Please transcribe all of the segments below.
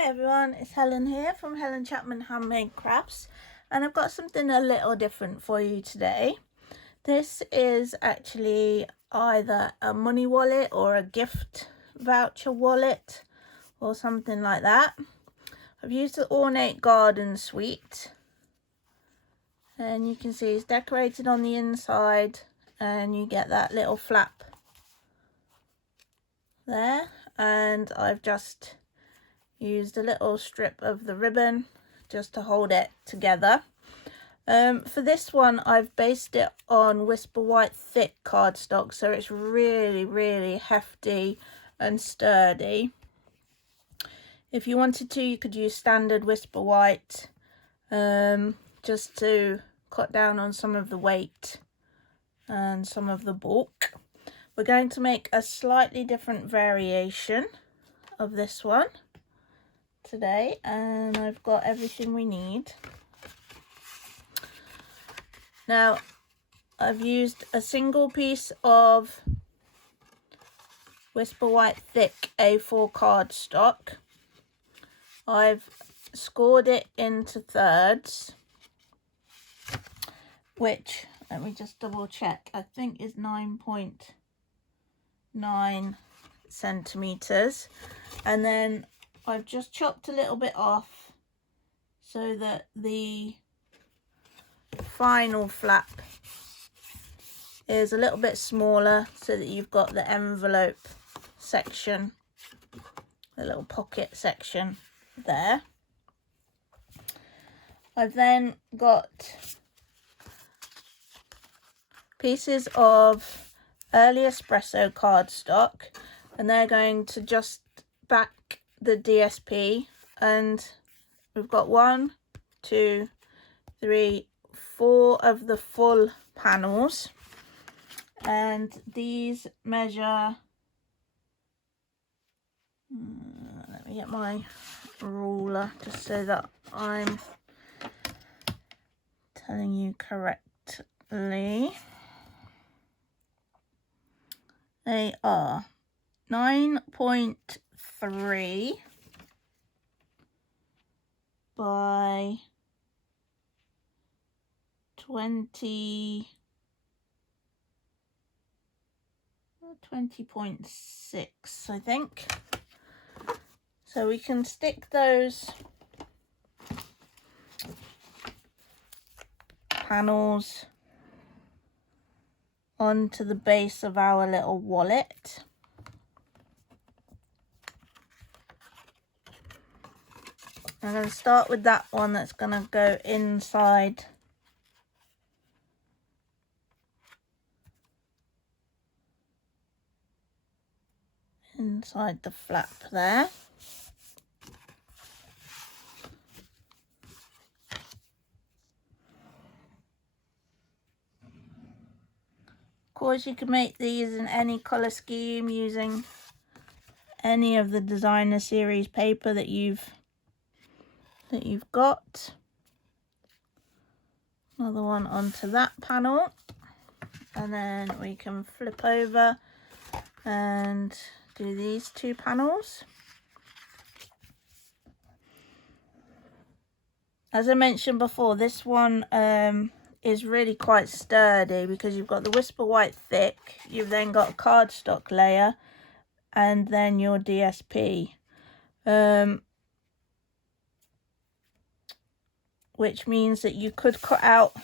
Hi everyone, it's Helen here from Helen Chapman Handmade Crafts, and I've got something a little different for you today. This is actually either a money wallet or a gift voucher wallet or something like that. I've used the Ornate Garden Suite, and you can see it's decorated on the inside and you get that little flap there, and I've just used a little strip of the ribbon just to hold it together. For this one I've based it on Whisper White thick cardstock, so it's really hefty and sturdy. If you wanted to, you could use standard Whisper White just to cut down on some of the weight and some of the bulk. We're going to make a slightly different variation of this one today, and I've got everything we need. Now I've used a single piece of Whisper White thick A4 cardstock. I've scored it into thirds, which, let me just double check, I think is 9.9 centimeters, and then I've just chopped a little bit off so that the final flap is a little bit smaller, so that you've got the envelope section, the little pocket section there. I've then got pieces of early espresso cardstock, and they're going to just back the DSP, and we've got 1, 2, 3, 4 of the full panels, and these measure, let me get my ruler just so that I'm telling you correctly. They are 9.3 by 20.6, I think. So we can stick those panels onto the base of our little wallet. I'm going to start with that one that's going to go inside the flap there. Of course, you can make these in any colour scheme using any of the designer series paper that you've got. Another one onto that panel, and then we can flip over and do these 2 panels. As I mentioned before, this one is really quite sturdy because you've got the Whisper White thick, you've then got a cardstock layer, and then your DSP, which means that you could cut out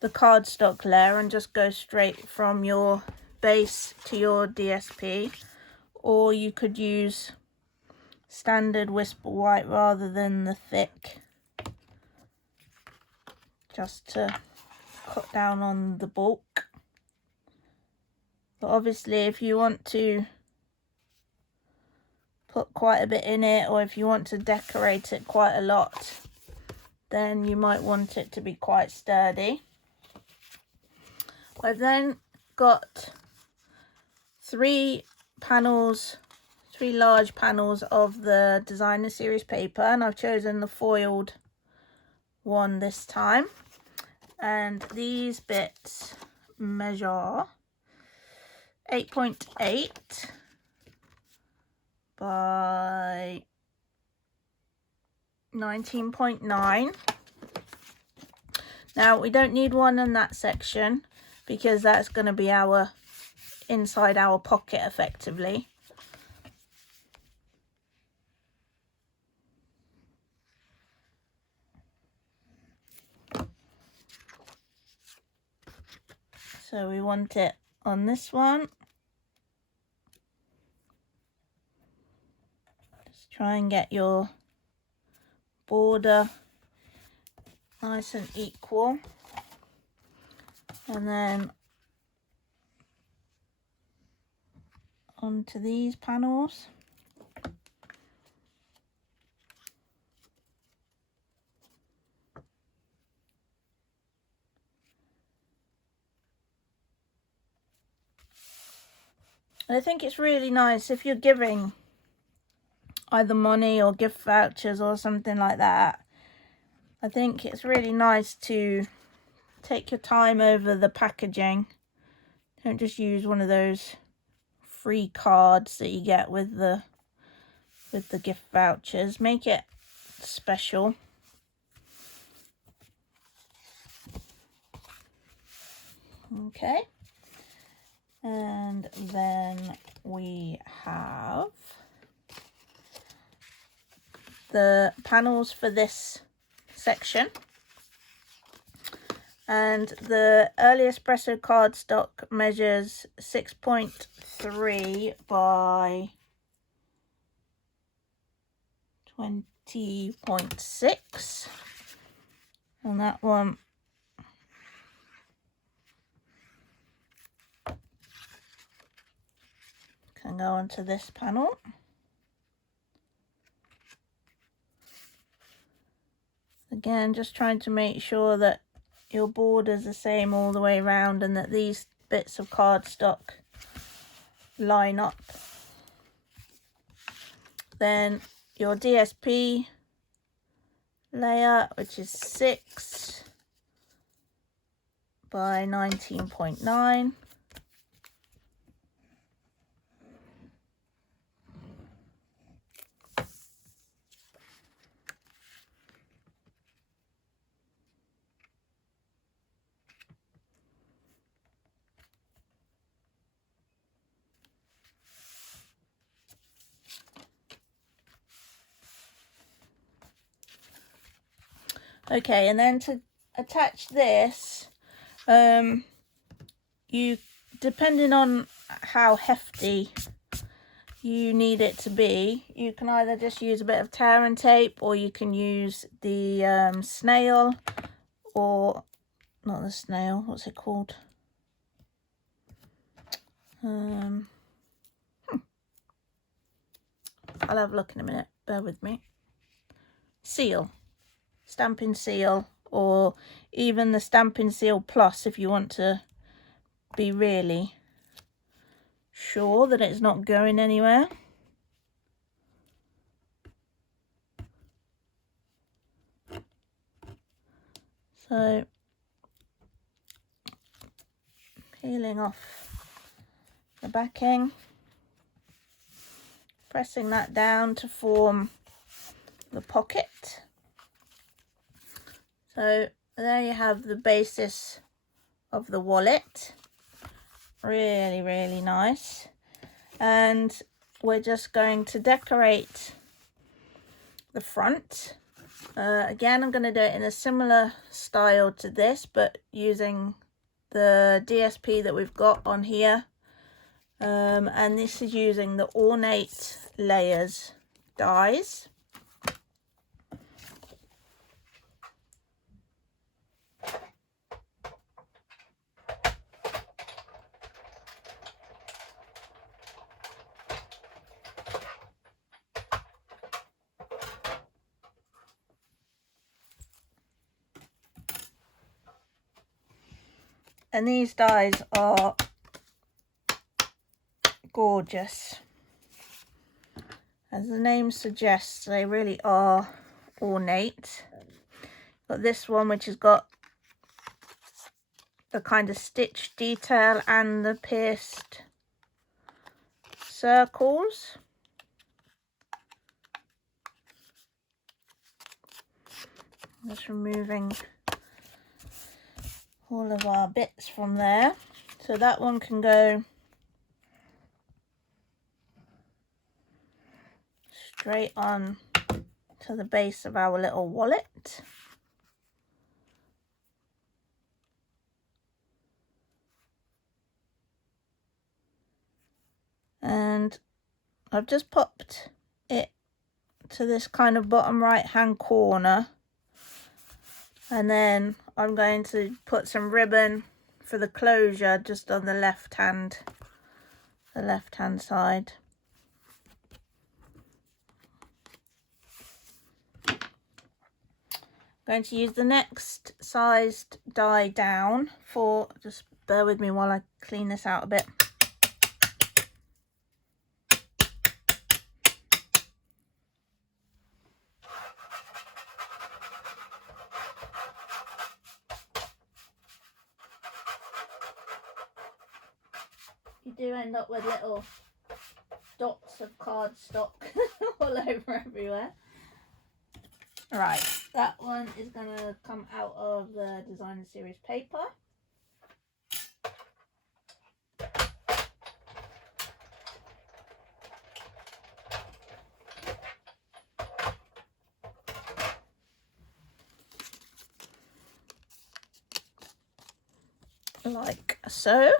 the cardstock layer and just go straight from your base to your DSP, or you could use standard Whisper White rather than the thick, just to cut down on the bulk. But obviously if you want to put quite a bit in it, or if you want to decorate it quite a lot, then you might want it to be quite sturdy. I've then got 3 large panels of the designer series paper, and I've chosen the foiled one this time, and these bits measure 8.8 by 19.9. Now we don't need one in that section because that's going to be our inside our pocket effectively. So we want it on this one. Just try and get your border nice and equal. And then onto these panels. And I think it's really nice if you're giving either money or gift vouchers or something like that. I think it's really nice to take your time over the packaging. Don't just use one of those free cards that you get with the gift vouchers. Make it special. Okay. And then we have the panels for this section. And the early espresso cardstock measures 6.3 by 20.6. And that one can go onto this panel. Again, just trying to make sure that your border's the same all the way around and that these bits of cardstock line up. Then your DSP layer, which is 6 by 19.9. Okay, and then to attach this, you, depending on how hefty you need it to be, you can either just use a bit of tear and tape, or you can use the snail, or not the snail, what's it called? I'll have a look in a minute, bear with me. Seal. Stampin' Seal, or even the Stampin' Seal Plus if you want to be really sure that it's not going anywhere. So peeling off the backing, pressing that down to form the pocket. So there you have the basis of the wallet. Really, really nice. And we're just going to decorate the front. Again, I'm going to do it in a similar style to this, but using the DSP that we've got on here. And this is using the Ornate Layers dies. And these dies are gorgeous. As the name suggests, they really are ornate. Got this one which has got the kind of stitch detail and the pierced circles. Just removing all of our bits from there. So that one can go straight on to the base of our little wallet. And I've just popped it to this kind of bottom right hand corner, and then I'm going to put some ribbon for the closure just on the left hand side. I'm going to use the next sized die down for, just bear with me while I clean this out a bit. You do end up with little dots of cardstock all over everywhere. Right, that one is going to come out of the designer series paper. Like so.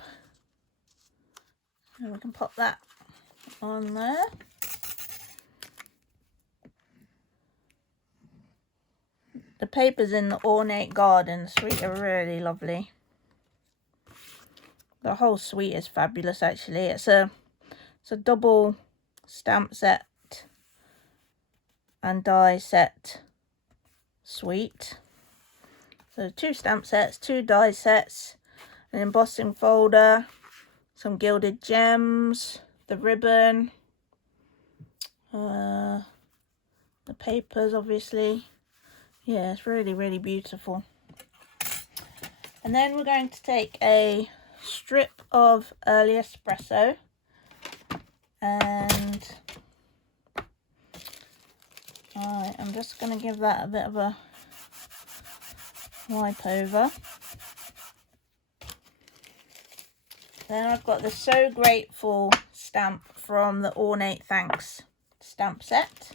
And we can pop that on there. The papers in the Ornate Garden Suite are really lovely. The whole suite is fabulous actually. It's a double stamp set and die set suite. So 2 stamp sets, 2 die sets, an embossing folder, some gilded gems, the ribbon, the papers obviously. Yeah, it's really, really beautiful. And then we're going to take a strip of early espresso and I'm just going to give that a bit of a wipe over. Then I've got the So Grateful stamp from the Ornate Thanks stamp set.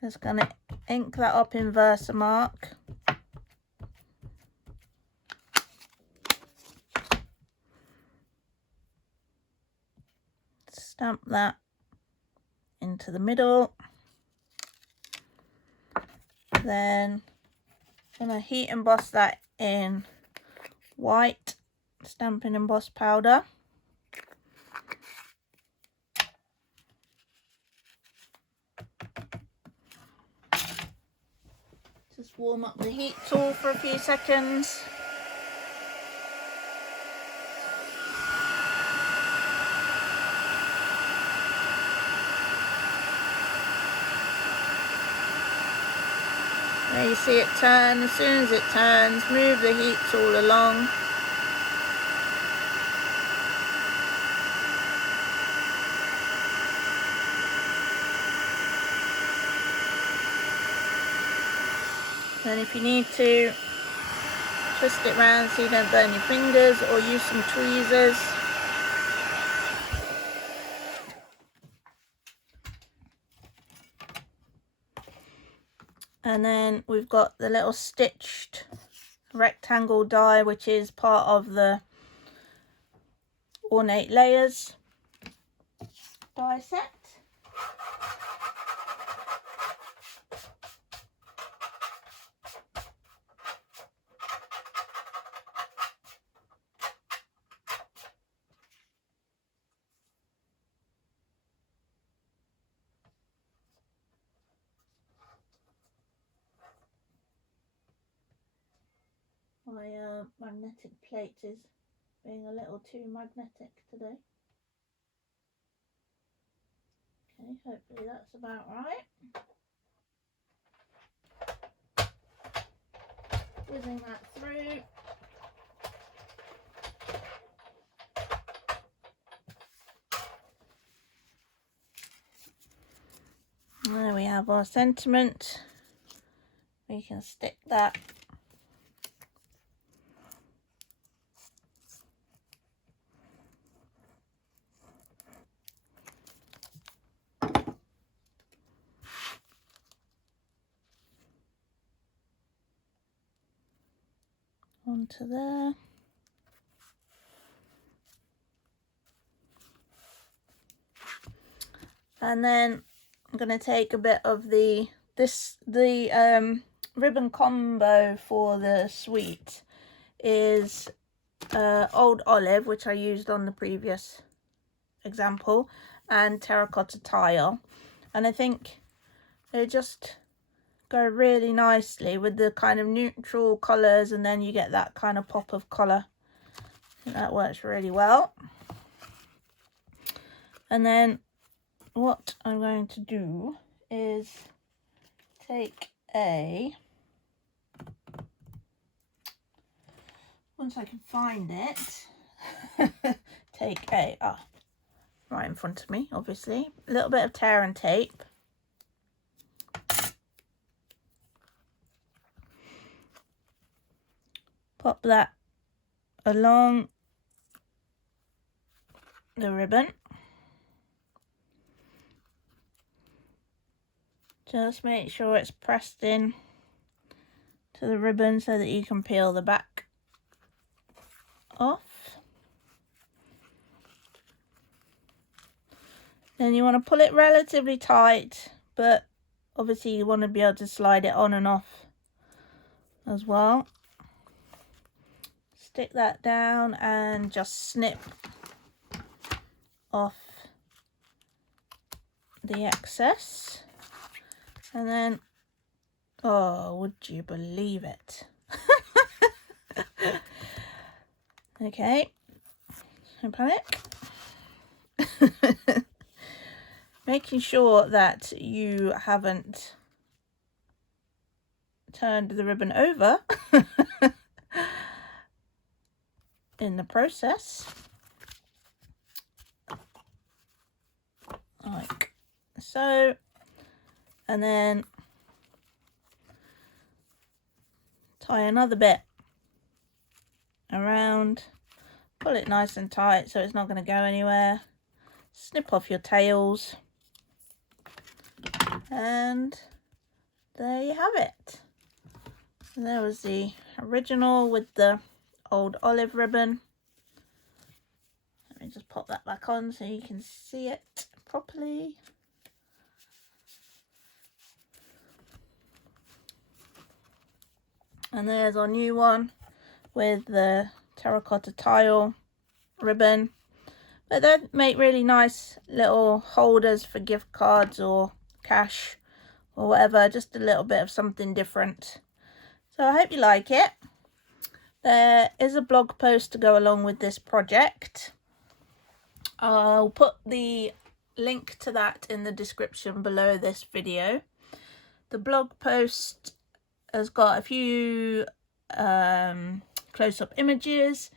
Just going to ink that up in Versamark. Stamp that into the middle. Then I'm going to heat emboss that in white Stampin' Emboss powder. Just warm up the heat tool for a few seconds. There you see it turn. As soon as it turns, move the heat tool along. And if you need to, twist it round so you don't burn your fingers, or use some tweezers. And then we've got the little stitched rectangle die, which is part of the Ornate Layers die set. My magnetic plate is being a little too magnetic today. Okay, hopefully that's about right. Whizzing that through. There we have our sentiment we can stick that onto there. And then I'm going to take a bit of the ribbon combo for the suite is old olive, which I used on the previous example, and terracotta tile, and I think they just go really nicely with the kind of neutral colours, and then you get that kind of pop of colour. I think that works really well. And then what I'm going to do is take once I can find it, take right in front of me, obviously, a little bit of tear and tape. Pop that along the ribbon. Just make sure it's pressed in to the ribbon so that you can peel the back off. Then you want to pull it relatively tight, but obviously you want to be able to slide it on and off as well. Stick that down and just snip off the excess. And then, oh, would you believe it? Okay, so panic. Making sure that you haven't turned the ribbon over in the process, like so. And then tie another bit around, pull it nice and tight so it's not going to go anywhere. Snip off your tails, and there you have it. And there was the original with the old olive ribbon. Let me just pop that back on so you can see it properly. And there's our new one with the terracotta tile ribbon. But they make really nice little holders for gift cards or cash or whatever. Just a little bit of something different. So I hope you like it. There is a blog post to go along with this project. I'll put the link to that in the description below this video. The blog post has got a few close-up images,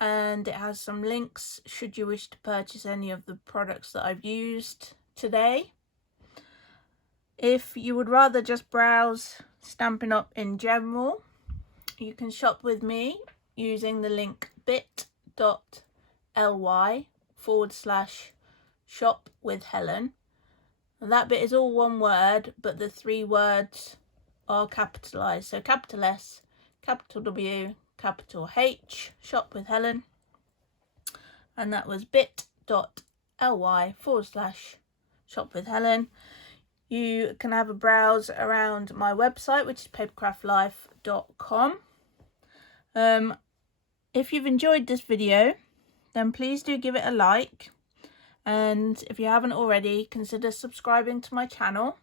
and it has some links should you wish to purchase any of the products that I've used today. If you would rather just browse Stampin' Up in general, you can shop with me using the link bit.ly/shop with Helen. And that bit is all one word, but the 3 words are capitalized. So capital S, capital W, capital H, shop with Helen. And that was bit.ly/shop with Helen. You can have a browse around my website, which is papercraftlife.com. If you've enjoyed this video, then please do give it a like. And if you haven't already, consider subscribing to my channel.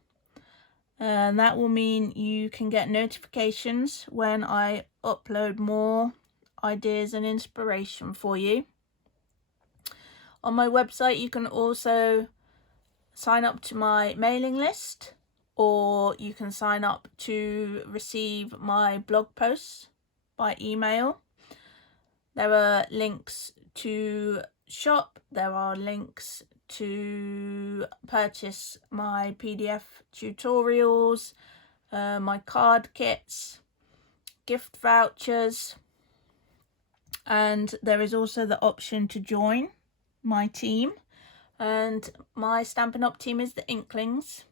And that will mean you can get notifications when I upload more ideas and inspiration for you. On my website, you can also sign up to my mailing list, or you can sign up to receive my blog posts by email. There are links to shop, there are links to purchase my PDF tutorials, my card kits, gift vouchers, and there is also the option to join my team. And my Stampin' Up team is the Inklings,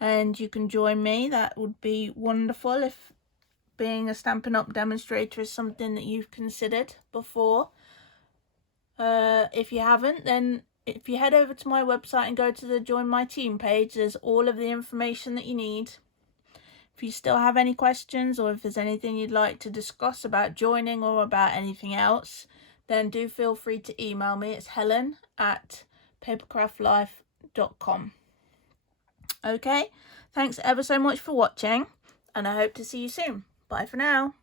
and you can join me. That would be wonderful if being a Stampin' Up demonstrator is something that you've considered before. If you haven't, then if you head over to my website and go to the Join My Team page, there's all of the information that you need. If you still have any questions, or if there's anything you'd like to discuss about joining or about anything else, then do feel free to email me. It's helen@papercraftlife.com. Okay, thanks ever so much for watching, and I hope to see you soon. Bye for now.